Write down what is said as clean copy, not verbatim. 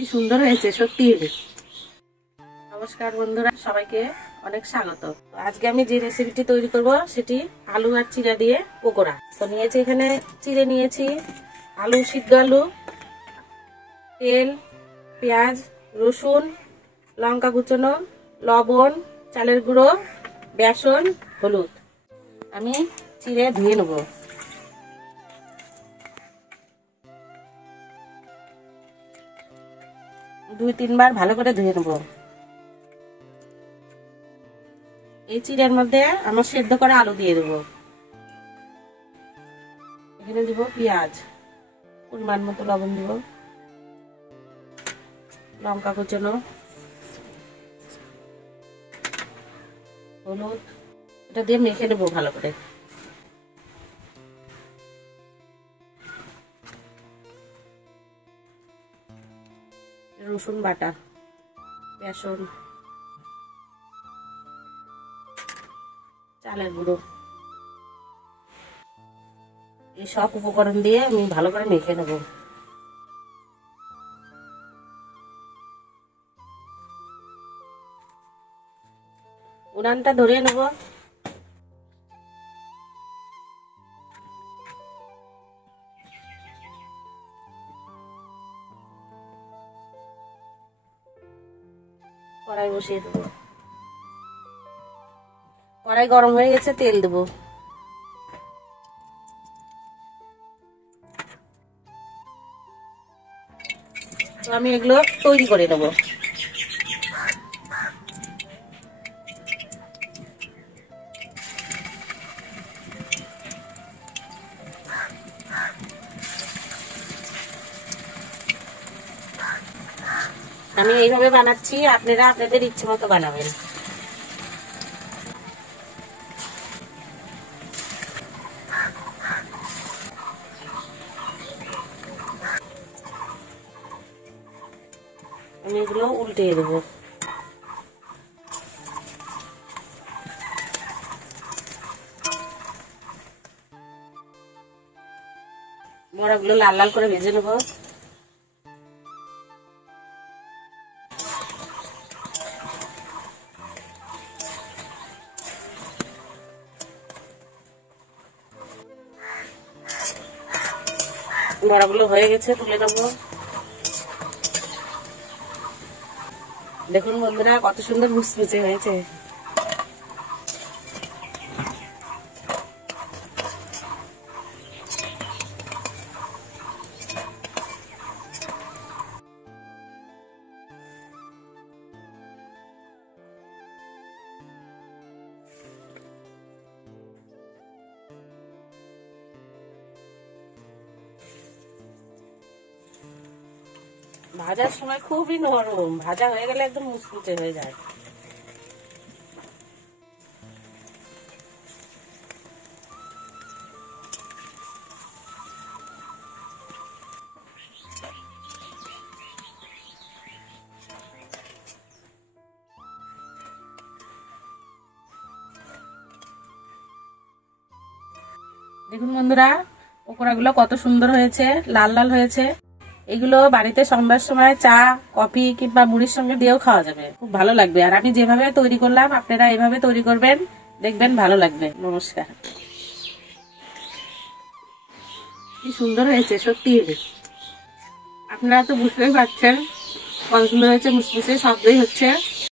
কি সুন্দর হয়েছে সত্যি। নমস্কার বন্ধুরা, সবাইকে অনেক স্বাগত। আজকে আমি যে রেসিপিটি তৈরি করব সেটি আলু আর চিড়া দিয়ে পকোড়া। তো নিয়েছি এখানে চিড়ে নিয়েছি, আলু, সিদ্ধ আলু, তেল, পেঁয়াজ, রসুন, লঙ্কা কুচনো, লবণ, চালের গুঁড়ো, বেসন, হলুদ। আমি চিড়ে ধুয়ে নেব। দুই তিনবার ভালো করে ধুয়ে নেব। এই চিড়ের মধ্যে আমার সেদ্ধ করা আলু দিয়ে দেবো। এখানে দিব পেঁয়াজ, পরিমাণ মতো লবণ দিব, লঙ্কা কুচনো, হলুদ। এটা দিয়ে মেখে নেবো ভালো করে। রসুন বাটা, বেসন, চালের গুঁড়ো, এই সব উপকরণ দিয়ে আমি ভালো করে মেখে নেব। উনানটা ধরিয়ে নেব। কড়াই বসিয়ে দেবো। কড়াই গরম হয়ে গেছে, তেল দেবো। তো আমি এগুলো তৈরি করে নেব। আমি এইভাবে বানাচ্ছি, আপনারা আপনাদের ইচ্ছে মতো বানাবেন। আমি এগুলো উল্টে দেবো। বড়াগুলো লাল লাল করে ভেজে নেবো। বড়াগুলো হয়ে গেছে, তুলে নেবো। দেখুন বন্ধুরা, কত সুন্দর মুচমুচে হয়েছে। ভাজার সময় খুবই নরম, ভাজা হয়ে গেলে একদম মুচমুচে হয়ে যায়। দেখুন বন্ধুরা, পকোড়াগুলো কত সুন্দর হয়েছে, লাল লাল হয়েছে। এগুলো বাড়িতে সন্ধ্যার সময় চা, কফি কিংবা মুড়ির সঙ্গে দিয়েও খাওয়া যাবে, খুব ভালো লাগবে। আর আমি যেভাবে তৈরি করলাম আপনারা এইভাবে তৈরি করবেন, দেখবেন ভালো লাগবে। নমস্কার। কি সুন্দর হয়েছে সত্যি। আপনারা তো বুঝতেই পারছেন কত সুন্দর হয়েছে, মুচমুচে শব্দই হচ্ছে।